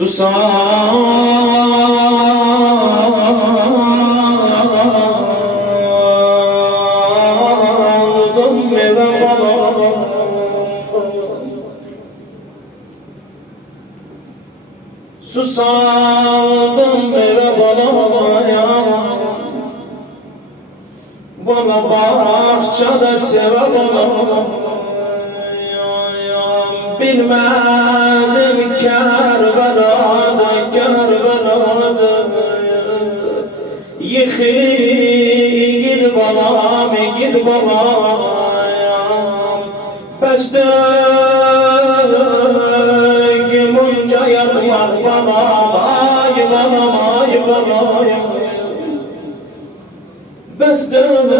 Susadım eve bana, susadım eve balaya, bana bahçede seve bana. Bilmedim Kerbela'da, Kerbela'da gid balam, gid balam. Bestüm onca yatmak balam, ay balam, ay balam. Bestüm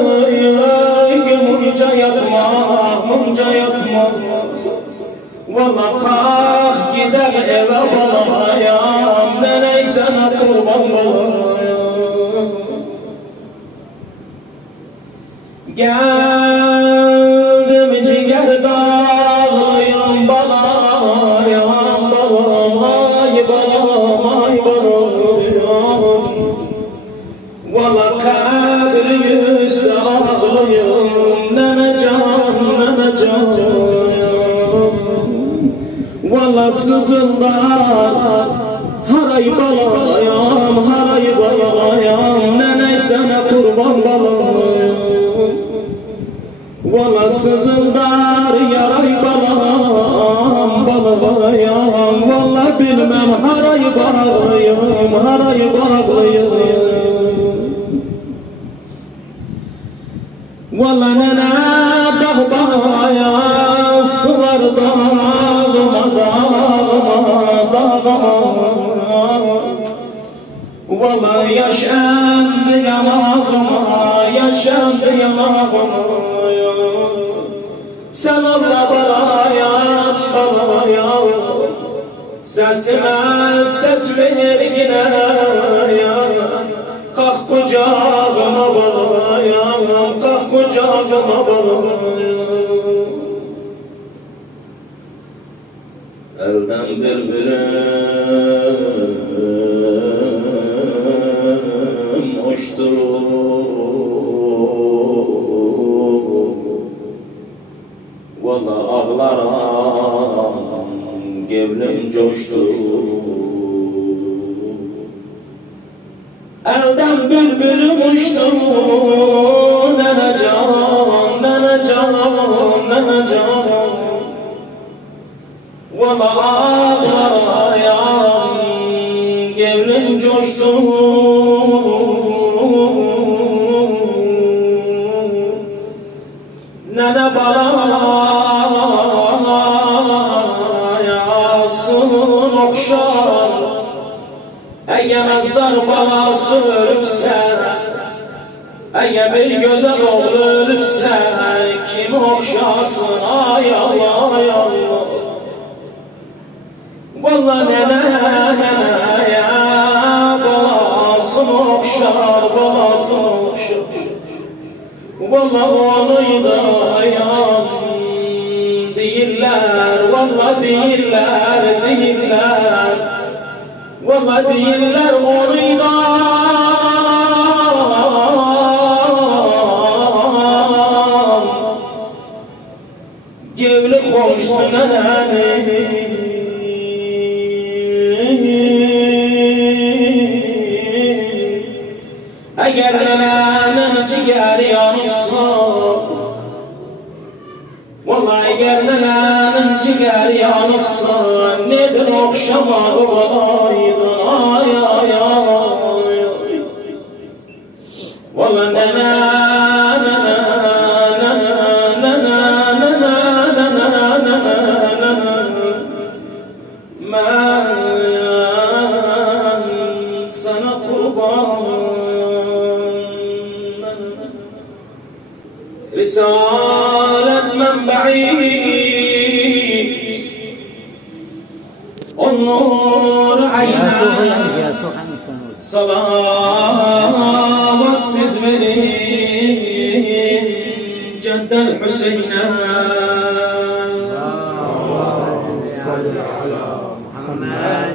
onca yatmak, onca yatmak. Valla kalk gider eve balayam, neney sana kurban balayam. Geldim ciger dağlıyım balayam, balam, ay balam, ay balayam. Valla kabri üstü ağlıyım, nenecan, nenecan. Valla sızıldar, haray balayam, haray balayam, neney sana kurban balayam. Valla sızıldar, yaray balayam, balayam. Valla bilmem haray balayam, haray balayam. Valla nene dağ balayam, sular dağıma, dağıma, dağıma. Valla yaşandı yanağıma, yaşandı yanağıma. Sen Allah balayam, balayam. Sesime ses ver yine ya. Kalk kucağıma balayam, kalk kucağıma balayam. Elden bülbülüm uçtu, valla ağlaram, gevlim coştu. Elden bülbülüm uçtu, nenecan, nenecan, nenecan. Valla ağlaram, gevlim coştu. Nene balayasın okşar, eğer azdar balası ölüpse, eğer bir güzel oğlu ölüpse, kim okşasın ay Allah, ay Allah. Valla nene, nene ya, balasın okşar, balasın okşar. Valla onuydu ayağım değiller, valla değiller, değiller. Valla değiller onuydu. Gevli hoşsun nene. Eğer nenenin ciğeri yanıpsa, vallahi eğer nenenin ciğeri yanıpsa, nedir okşamağı balaydın ay ay ay. Vallahi nene, nene, nene, nene, nene, nene, nene, nene. Ben sana kurban. Risalet menba'i, onur ayna, salavat siz verin Ceddel Hüseyin'e. Allahümme salli ala Muhammed.